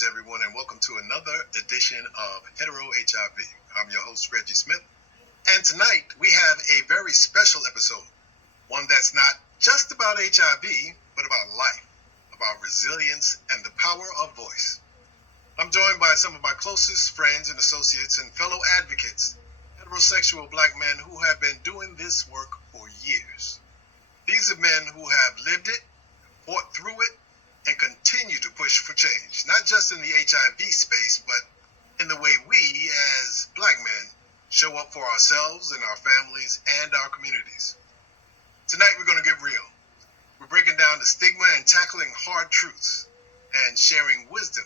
Greetings, everyone, and welcome to another edition of Hetero HIV. I'm your host, Reggie Smith, and tonight we have a very special episode, one that's not just about HIV, but about life, about resilience, and the power of voice. I'm joined by some of my closest friends and associates and fellow advocates, heterosexual black men who have been doing this work for years. These are men who have lived it, fought through it, and continue to push for change, not just in the HIV space, but in the way we, as black men, show up for ourselves and our families and our communities. Tonight, we're going to get real. We're breaking down the stigma and tackling hard truths and sharing wisdom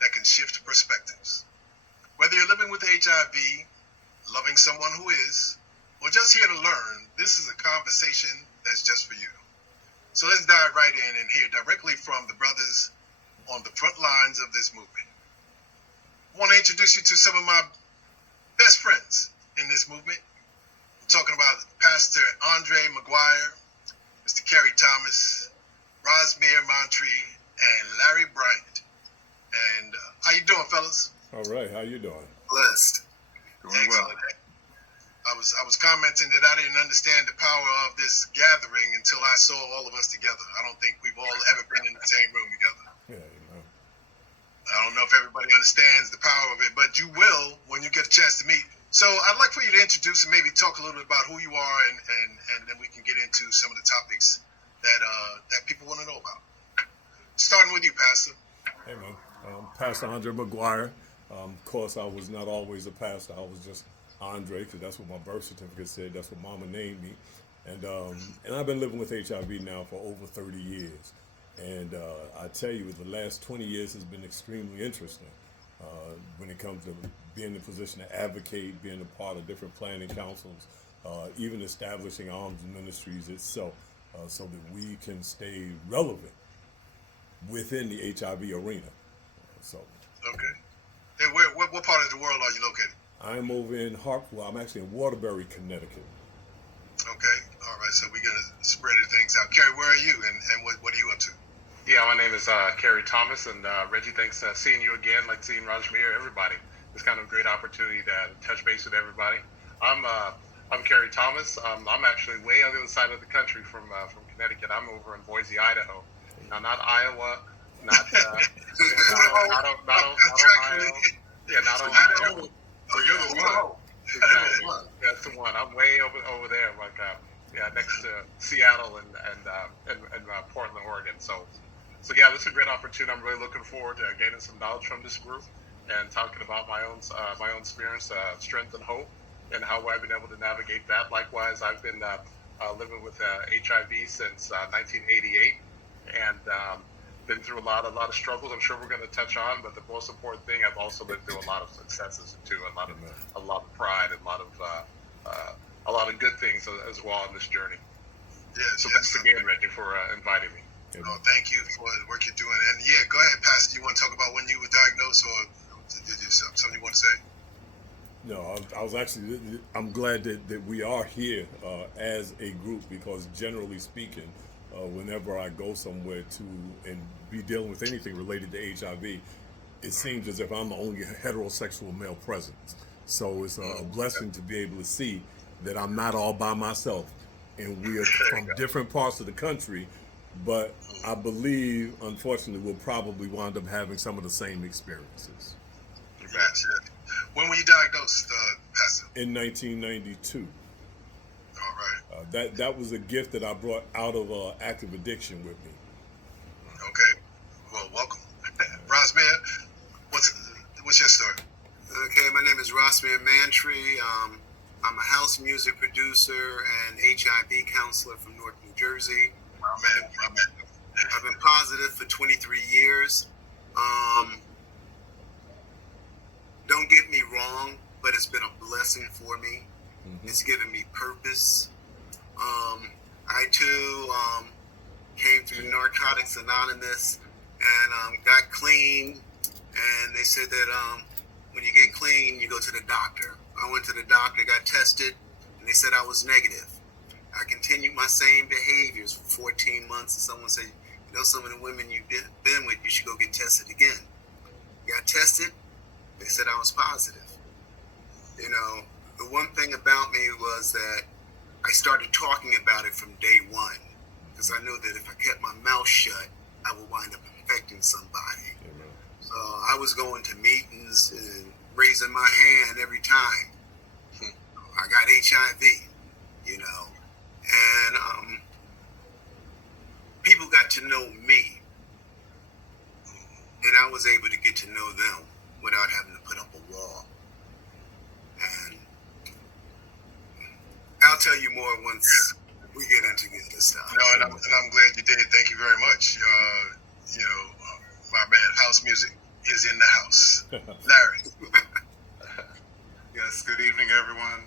that can shift perspectives. Whether you're living with HIV, loving someone who is, or just here to learn, this is a conversation that's just for you. So let's dive right in and hear directly from the brothers on the front lines of this movement. I want to introduce you to some of my best friends in this movement. I'm talking about Pastor Andre McGuire, Mr. Kerry Thomas, Rosmere Montree, and Larry Bryant. And how you doing, fellas? All right, how you doing? Blessed. Doing well. I was commenting that I didn't understand the power of this gathering until I saw all of us together. I don't think we've all ever been in the same room together. Yeah, you know. I don't know if everybody understands the power of it, but you will when you get a chance to meet. So I'd like for you to introduce and maybe talk a little bit about who you are, and then we can get into some of the topics that people want to know about. Starting with you, Pastor. Hey, man. Pastor Andre McGuire. Of course, I was not always a pastor. I was just Andre, because that's what my birth certificate said. That's what Mama named me. And I've been living with HIV now for over 30 years. And I tell you, the last 20 years has been extremely interesting when it comes to being in a position to advocate, being a part of different planning councils, even establishing arms ministries itself, so that we can stay relevant within the HIV arena. Okay. And what part of the world are you located? I'm over in I'm actually in Waterbury, Connecticut. Okay. All right. So we're going to spread things out. Kerry, where are you, and what are you up to? Yeah, my name is Kerry Thomas, and Reggie, thanks seeing you again, like seeing Rajmir, everybody. It's kind of a great opportunity to touch base with everybody. I'm Kerry Thomas. I'm actually way on the other side of the country from Connecticut. I'm over in Boise, Idaho. Now, not Iowa, not Ohio. Yeah, not Ohio. Oh, you're the one. Exactly. That's the one. I'm way over there, like next to Seattle and Portland, Oregon. So yeah, this is a great opportunity. I'm really looking forward to gaining some knowledge from this group and talking about my own experience, strength and hope, and how I've been able to navigate that. Likewise, I've been living with HIV since 1988, and been through a lot of struggles. I'm sure we're going to touch on, but the most important thing, I've also been through a lot of successes too, a lot of pride, and a lot of good things as well on this journey. Yes. So thanks again, Reggie, for inviting me. Oh, thank you for the work you're doing. And yeah, go ahead, Pastor. You want to talk about when you were diagnosed, or did you something you want to say? No, I was actually, I'm glad that we are here as a group, because generally speaking, whenever I go somewhere and be dealing with anything related to HIV, it seems as if I'm the only heterosexual male present. So it's a blessing to be able to see that I'm not all by myself, and we are from different parts of the country, but I believe, unfortunately, we'll probably wind up having some of the same experiences. Yes. When were you diagnosed, Pastor? In 1992. All right. That was a gift that I brought out of active addiction with me. Okay. Well, welcome. Rosmere, what's your story? Okay, my name is Rosmere Montree. I'm a house music producer and HIV counselor from Newark, New Jersey. My man. I've been positive for 23 years. Don't get me wrong, but it's been a blessing for me. Mm-hmm. It's given me purpose. I too came through Narcotics Anonymous and got clean. And they said that when you get clean, you go to the doctor. I went to the doctor, got tested, and they said I was negative. I continued my same behaviors for 14 months, and someone said, you know, some of the women you've been with, you should go get tested again. got tested. They said I was positive. You know, the one thing about me was that I started talking about it from day one, because I knew that if I kept my mouth shut, I would wind up infecting somebody. Amen. So I was going to meetings and raising my hand every time I got HIV, you know, and people got to know me, and I was able to get to know them without having to put up a wall. And I'll tell you more once we get into this stuff. No, and I'm glad you did. Thank you very much. My man, House Music is in the house. Larry. Yes, good evening, everyone.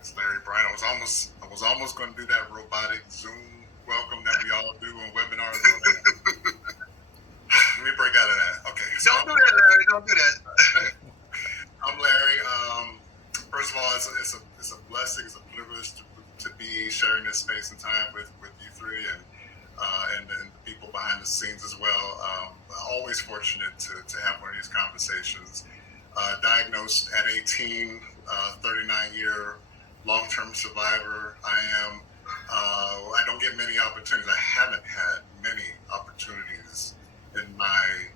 It's Larry Bryan. I was almost going to do that robotic Zoom welcome that we all do on webinars. Let me break out of that. Okay. So Don't do that, Larry. Don't do that. I'm Larry. First of all, it's a blessing. It's a privilege to be sharing this space and time with you three and the people behind the scenes as well. Always fortunate to have one of these conversations. Diagnosed at 18, 39-year long-term survivor. I don't get many opportunities. I haven't had many opportunities in my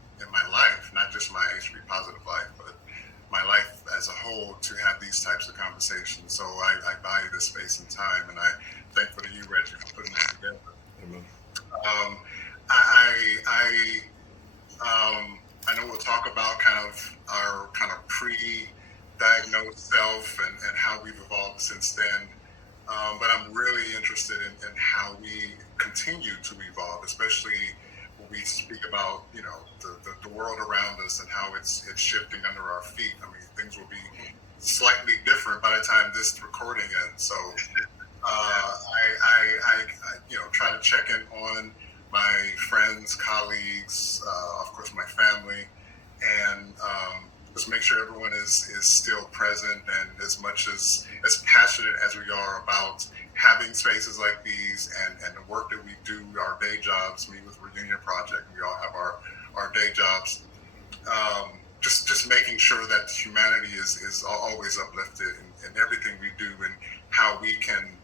life, not just my HIV positive life, but my life as a whole, to have these types of conversations. So I value this space and time, and I'm thankful to you, Reggie, for putting this together. Amen. I know we'll talk about our pre-diagnosed self and how we've evolved since then. But I'm really interested in how we continue to evolve, especially when we speak about, the world around us and how it's shifting under our feet. I mean, things will be slightly different by the time this recording ends. So I try to check in on my friends, colleagues, of course, my family, and just make sure everyone is still present and as passionate as we are about having spaces like these and the work that we do, our day jobs. Me with Reunion Project, we all have our day jobs. Just making sure that humanity is always uplifted in everything we do, and how we can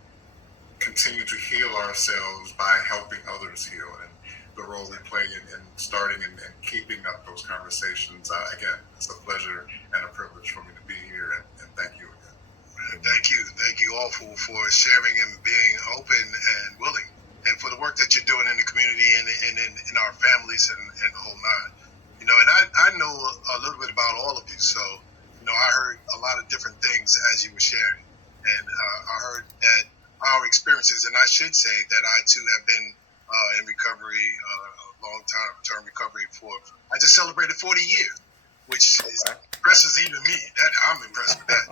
continue to heal ourselves by helping others heal, and the role we play in starting and keeping up those conversations. Again, it's a pleasure and a privilege for me to be here, and thank you again. Thank you all for sharing and being open and willing, and for the work that you're doing in the community and in our families and the whole nine. And I know a little bit about all of you, so I heard a lot of different things as you were sharing, and I heard that our experiences, and I should say that I too have been in recovery, long term recovery I just celebrated 40 years, which impresses even me. I'm impressed with that.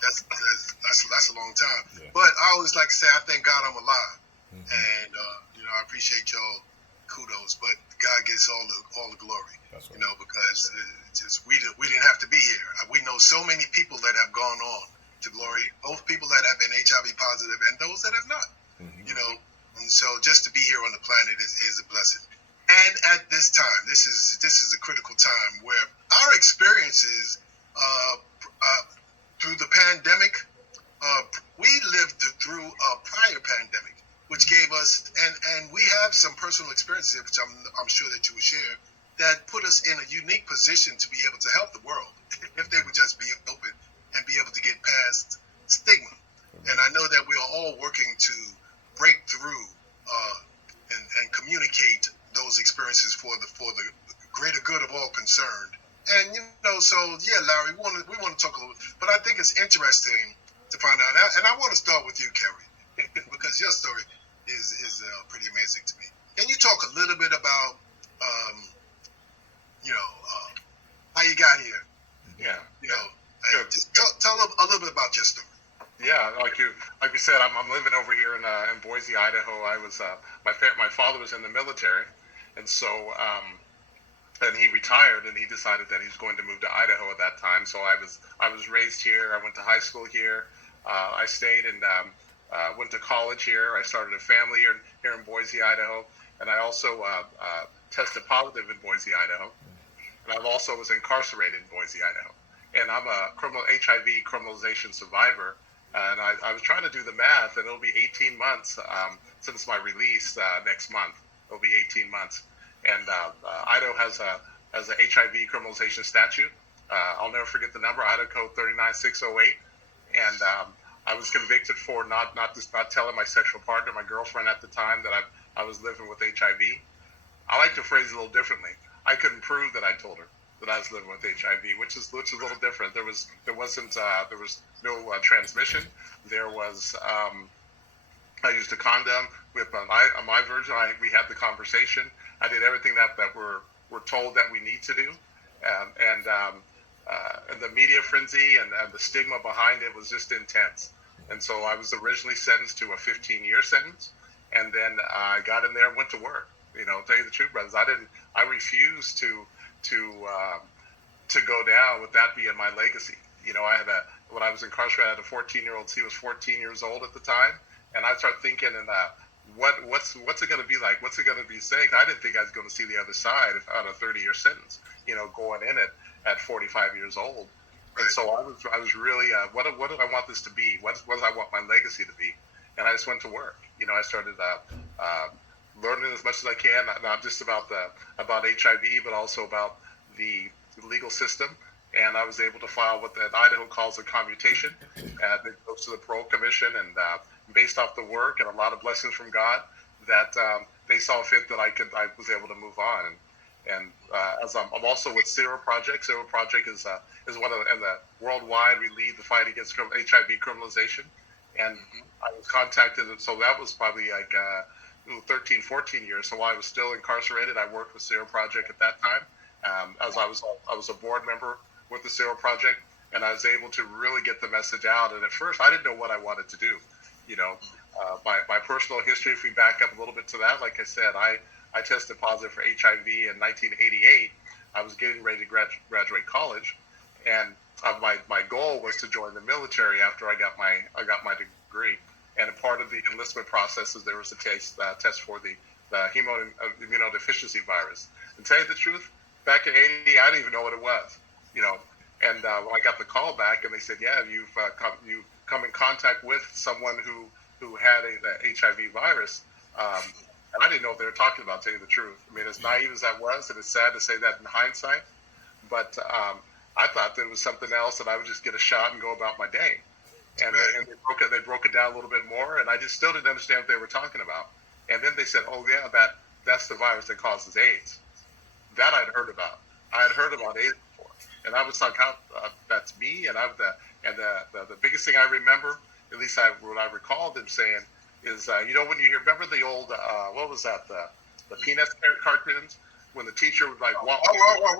That's a long time. Yeah. But I always like to say I thank God I'm alive, and I appreciate y'all. Kudos, but God gets all the glory. That's right. Because we didn't have to be here. We know so many people that have gone on to glory, both people that have been HIV positive and those that have not. And so just to be here on the planet is a blessing. And at this time, this is a critical time where our experiences through the pandemic, we lived through a prior pandemic, which gave us, and we have some personal experiences, which I'm sure that you will share, that put us in a unique position to be able to help the world if they would just be open and be able to get past stigma. And I know that we are all working to break through and communicate those experiences for the greater good of all concerned. And so Larry, we want to talk a little, but I think it's interesting to find out. And I want to start with you, Kerry, because your story is pretty amazing to me. Can you talk a little bit about how you got here? Yeah. Just tell a little bit about your story. Yeah, like you said, I'm living over here in Boise, Idaho. I was my father was in the military, and so and he retired, and he decided that he was going to move to Idaho at that time. So I was raised here. I went to high school here. I stayed and went to college here. I started a family here in Boise, Idaho, and I also tested positive in Boise, Idaho. and I've also was incarcerated in Boise, Idaho. And I'm a HIV criminalization survivor. And I was trying to do the math, and it'll be 18 months since my release next month. It'll be 18 months. And Idaho has a HIV criminalization statute. I'll never forget the number, Idaho Code 39608. And I was convicted for not telling my sexual partner, my girlfriend at the time, that I was living with HIV. I like to phrase it a little differently. I couldn't prove that I told her that I was living with HIV, which is a little different. There was no transmission. There was I used a condom with my version. We had the conversation. I did everything that we're told that we need to do, and the media frenzy and the stigma behind it was just intense. And so I was originally sentenced to a 15-year sentence, and then I got in there and went to work. You know, tell you the truth, brothers, I refused to go down with that being my legacy. You know, when I was incarcerated, I had a 14-year-old. He was 14 years old at the time, and I started thinking, what's it going to be like? What's it going to be saying? I didn't think I was going to see the other side on a 30-year sentence. You know, going in it at 45 years old. And so I was really, what do I want this to be? What do I want my legacy to be? And I just went to work. You know, I started learning as much as I can, not just about HIV, but also about the legal system. And I was able to file what the Idaho calls a commutation. That goes to the Parole Commission, and based off the work and a lot of blessings from God, that they saw fit that I was able to move on. And as I'm also with Zero Project. Zero Project is one of the worldwide, we lead the fight against HIV criminalization. And I was contacted, so that was probably like 13, 14 years. So while I was still incarcerated, I worked with Zero Project at that time. As I was a board member with the Zero Project, and I was able to really get the message out. And at first, I didn't know what I wanted to do. You know, my personal history, if we back up a little bit to that, like I said, I tested positive for HIV in 1988. I was getting ready to graduate college, and my goal was to join the military after I got my degree. And a part of the enlistment process is there was a test for the immunodeficiency virus. And to tell you the truth, back in '80, I didn't even know what it was. You know, and when I got the call back, and they said, "Yeah, you've come in contact with someone who had the HIV virus." And I didn't know what they were talking about, to tell you the truth. I mean, as naive as that was, and it's sad to say that in hindsight, but I thought there was something else, and I would just get a shot and go about my day. And they broke it down a little bit more, and I just still didn't understand what they were talking about. And then they said, "Oh yeah, that's the virus that causes AIDS." That I'd heard about. I had heard about AIDS before, and I was like, "How? That's me?" And the biggest thing I remember, at least what I recall them saying, is you know, when you remember the old what was that, the Peanuts cartoons, when the teacher would like wah wah wah.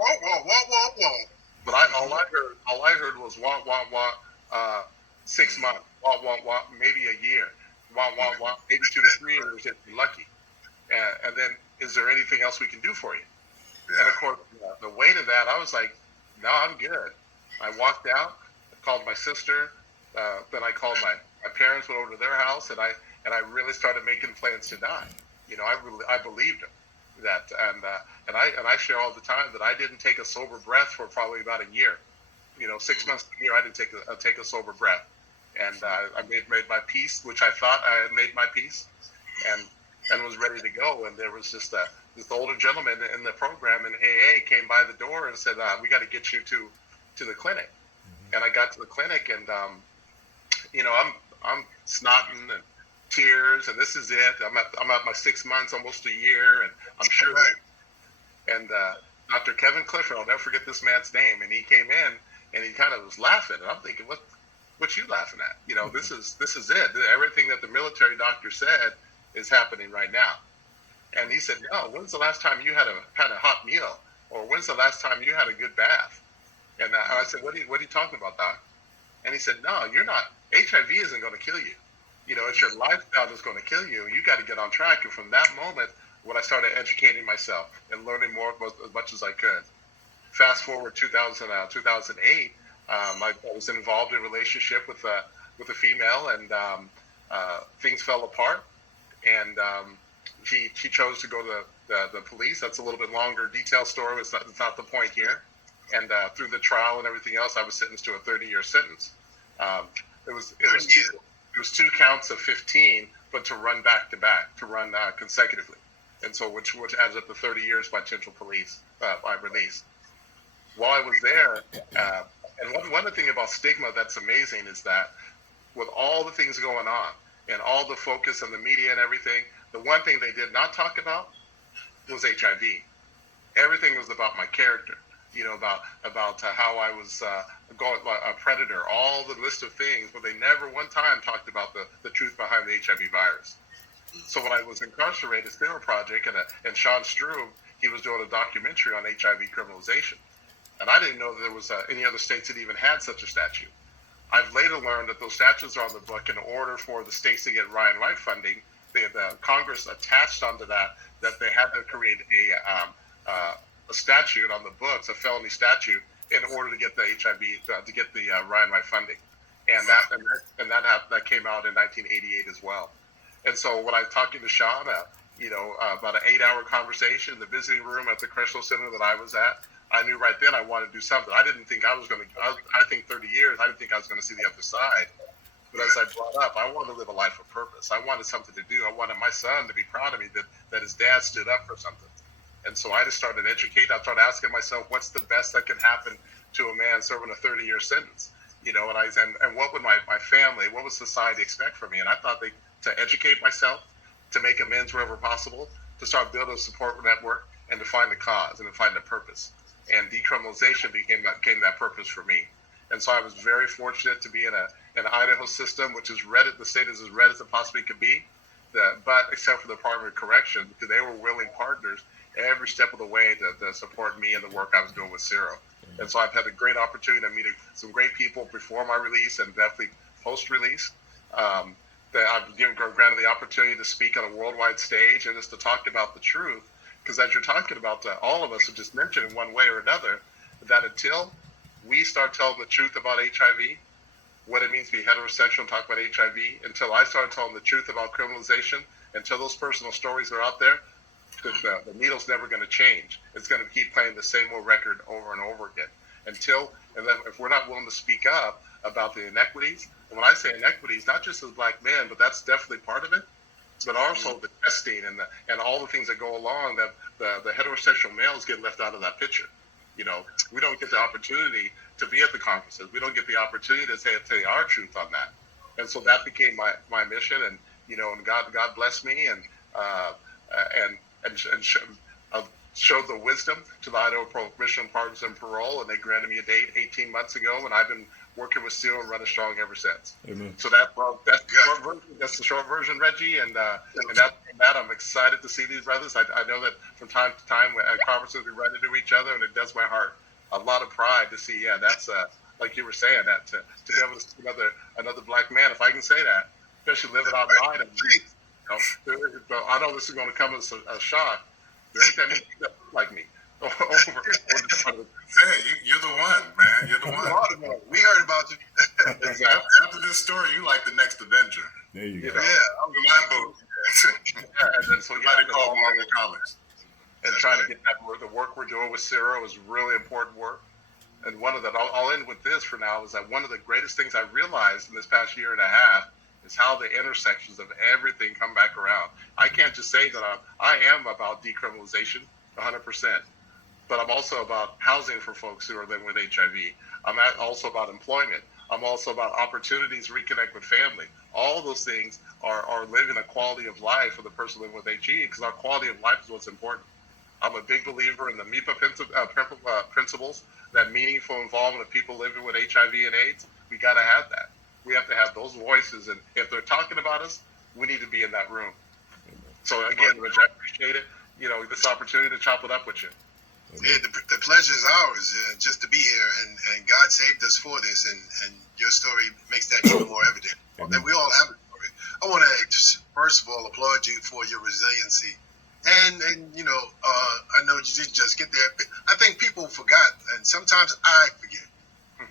But all I heard was wah wah wah 6 months, wah wah wah, maybe a year, wah wah wah, maybe 2 to 3 years if you're lucky. And then, is there anything else we can do for you? Yeah. And of course, the weight of that, I was like, no, I'm good. I walked out, I called my sister, then I called my parents, went over to their house, and I really started making plans to die. You know, I believed them that, and I share all the time that I didn't take a sober breath for probably about a year. You know, 6 months to a year, I didn't take a sober breath, and I made my peace, which I thought I had made my peace, and was ready to go. And there was just this older gentleman in the program in AA came by the door and said, "We got to get you to the clinic." And I got to the clinic, and you know, I'm snotting and tears, and this is it. I'm at my 6 months, almost a year, and I'm sure that. And Dr. Kevin Clifford, I'll never forget this man's name, and he came in and he kind of was laughing, and I'm thinking, what you laughing at? You know, this is it. Everything that the military doctor said is happening right now. And he said, "No, when's the last time you had a hot meal, or when's the last time you had a good bath?" And I said, "What are you talking about, Doc?" And he said, "No, you're not. HIV isn't going to kill you. You know, it's your lifestyle that's going to kill you. You got to get on track." And from that moment, when I started educating myself and learning more as much as I could. Fast forward 2008, I was involved in a relationship with a female, and things fell apart. And he chose to go to the police. That's a little bit longer detailed story. It's not the point here. And through the trial and everything else, I was sentenced to a 30-year sentence. It was 2 counts of 15, but to run back to back, to run consecutively, and so which adds up to 30 years by potential police by release. While I was there, and one thing about Stigma that's amazing is that with all the things going on and all the focus on the media and everything, the one thing they did not talk about was HIV. Everything was about my character, about how I was a predator, all the list of things, but they never one time talked about the truth behind the HIV virus. So when I was incarcerated, Stigma Project, and Sean Struve, he was doing a documentary on HIV criminalization. And I didn't know that there was any other states that even had such a statute. I've later learned that those statutes are on the book in order for the states to get Ryan White funding. The Congress attached onto that they had to create a statute on the books, a felony statute, in order to get the HIV, to get the Ryan White funding. And that came out in 1988 as well. And so when I talked to Sean, about an 8-hour conversation in the visiting room at the correctional center that I was at, I knew right then I wanted to do something. I didn't think I was going to, I think 30 years, I didn't think I was going to see the other side. But as I brought up, I wanted to live a life of purpose. I wanted something to do. I wanted my son to be proud of me that his dad stood up for something. And so I just started educating. I started asking myself, what's the best that can happen to a man serving a 30-year sentence? And what would my family, what would society expect from me? And I thought to educate myself, to make amends wherever possible, to start building a support network, and to find the cause and to find the purpose. And decriminalization became that purpose for me. And so I was very fortunate to be in an Idaho system, which is red. The state is as red as it possibly could be, but except for the Department of Corrections, because they were willing partners every step of the way to support me and the work I was doing with Ciro. And so I've had a great opportunity to meet some great people before my release and definitely post-release. That I've been granted the opportunity to speak on a worldwide stage and just to talk about the truth. Because as you're talking about, all of us have just mentioned in one way or another that until we start telling the truth about HIV, what it means to be heterosexual and talk about HIV, until I start telling the truth about criminalization, until those personal stories are out there, the needle's never going to change. It's going to keep playing the same old record over and over again. And then if we're not willing to speak up about the inequities, and when I say inequities, not just as Black men, but that's definitely part of it, but also the testing and all the things that go along, that the heterosexual males get left out of that picture. We don't get the opportunity to be at the conferences. We don't get the opportunity to say our truth on that. And so that became my mission. And and God blessed me and showed the wisdom to the Idaho Prohibition, Pardons, and Parole, and they granted me a date 18 months ago, and I've been working with Ciro and running strong ever since. Amen. So that's the short version, Reggie, and that I'm excited to see these brothers. I know that from time to time at conferences we run into each other, and it does my heart a lot of pride to see. Yeah, that's like you were saying, that to be able to see another Black man, if I can say that, especially living out in Idaho. I know this is going to come as a shock. There ain't that many people that look like me. You're the one, man. You're the one. We heard about you. Exactly. After this story, you like the next Avenger. There you go. Yeah, my boat. And then so Might have called Marvel Comics. And trying to get the work we're doing with Ciro is really important work. And one of I'll end with this for now, is that one of the greatest things I realized in this past year and a half is how the intersections of everything come back around. I can't just say that I am about decriminalization 100%, but I'm also about housing for folks who are living with HIV. I'm also about employment. I'm also about opportunities to reconnect with family. All those things are living a quality of life for the person living with HIV, because our quality of life is what's important. I'm a big believer in the MIPA principles, that meaningful involvement of people living with HIV and AIDS. We got to have that. We have to have those voices, and if they're talking about us, we need to be in that room. So again, Rich, I appreciate it. This opportunity to chop it up with you. Yeah, the pleasure is ours, just to be here, and God saved us for this, and your story makes that even more evident. And we all have a story. I want to first of all applaud you for your resiliency, and I know you didn't just get there. I think people forgot, and sometimes I forget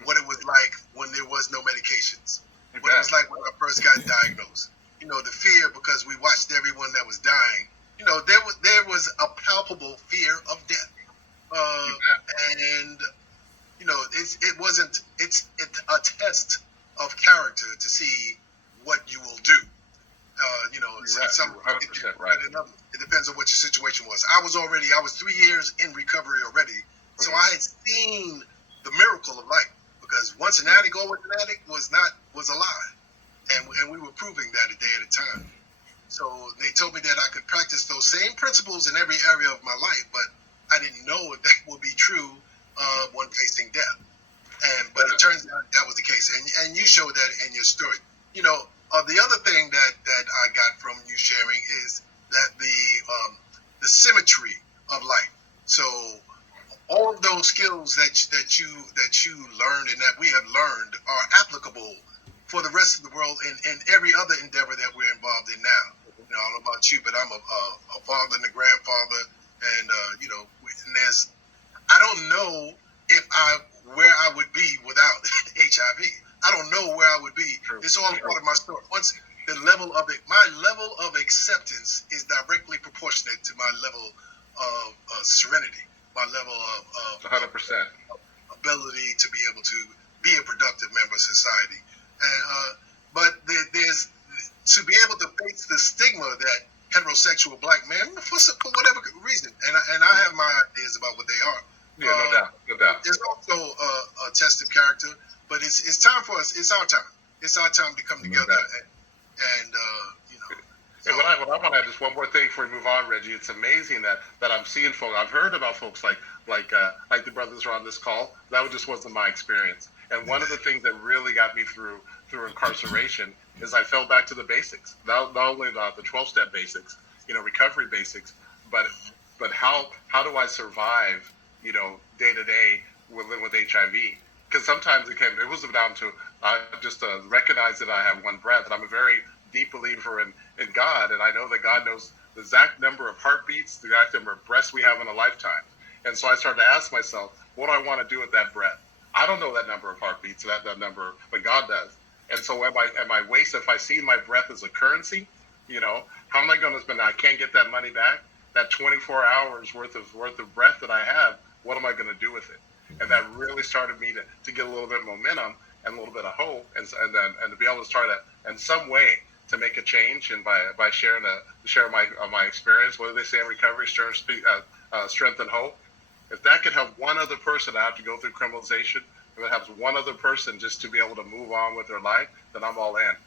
what it was like when there was no medications. What it was like when I first got diagnosed. The fear, because we watched everyone that was dying, there was a palpable fear of death, and it's a test of character to see what you will do. You're 100% right. It depends on what your situation was. I was 3 years in recovery already, so I had seen the miracle of life, because once an addict, always an addict was alive, and we were proving that a day at a time. So they told me that I could practice those same principles in every area of my life, but I didn't know if that would be true when facing death. But it turns out that was the case, and you showed that in your story. The other thing that I got from you sharing is that the symmetry of life. So all of those skills that you learned and that we have learned are applicable for the rest of the world in every other endeavor that we're involved in now. I don't know about you, but I'm a father and a grandfather, and I don't know where I would be without HIV. I don't know where I would be. It's all part of my story. Once my level of acceptance is directly proportionate to my level of serenity, my level of 100% ability to be able to be a productive member of society. And but there's to be able to face the stigma that heterosexual black men, for whatever reason, and I have my ideas about what they are. Yeah, no doubt. There's also a test of character, but it's time for us. It's our time. It's our time to come together and Hey, what I want to add, just one more thing before we move on, Reggie. It's amazing that I'm seeing folks. I've heard about folks like the brothers who are on this call. That just wasn't my experience. And one of the things that really got me through incarceration is I fell back to the basics. Not only the 12-step basics, recovery basics, but how do I survive, day to day living with HIV? Because sometimes it was down to just recognize that I have one breath, and I'm a very deep believer in God, and I know that God knows the exact number of heartbeats, the exact number of breaths we have in a lifetime. And so I started to ask myself, what do I want to do with that breath? I don't know that number of heartbeats, that number, but God does. And so am I waste if I see my breath as a currency? How am I going to spend? I can't get that money back. That 24 hours worth of breath that I have, what am I going to do with it? And that really started me to get a little bit of momentum and a little bit of hope, and to be able to start in some way to make a change, and by sharing my experience, what do they say in recovery? Strength and hope. If that could help one other person not have to go through criminalization, if it helps one other person just to be able to move on with their life, then I'm all in.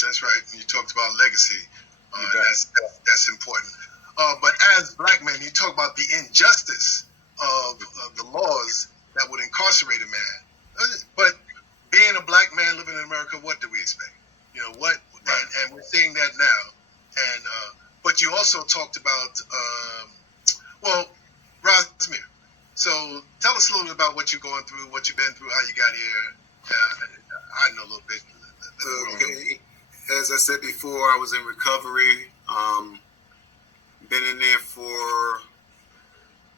That's right. You talked about legacy. That's important. But as black men, you talk about the injustice of the laws that would incarcerate a man. But being a black man living in America, what do we expect? What? Right. And we're seeing that now. And but you also talked about Razmir. So tell us a little bit about what you're going through, what you've been through, how you got here. I know a little bit. Okay. As I said before, I was in recovery. Been in there for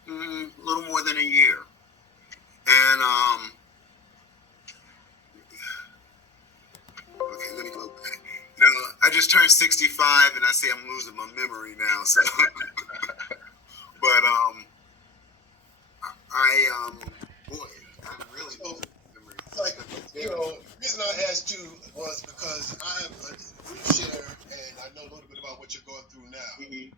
a little more than a year. And okay, let me go back. I just turned 65, and I say I'm losing my memory now. So, but boy, I'm really losing memory. The reason I asked you was because we share, and I know a little bit about what you're going through now. Mm-hmm.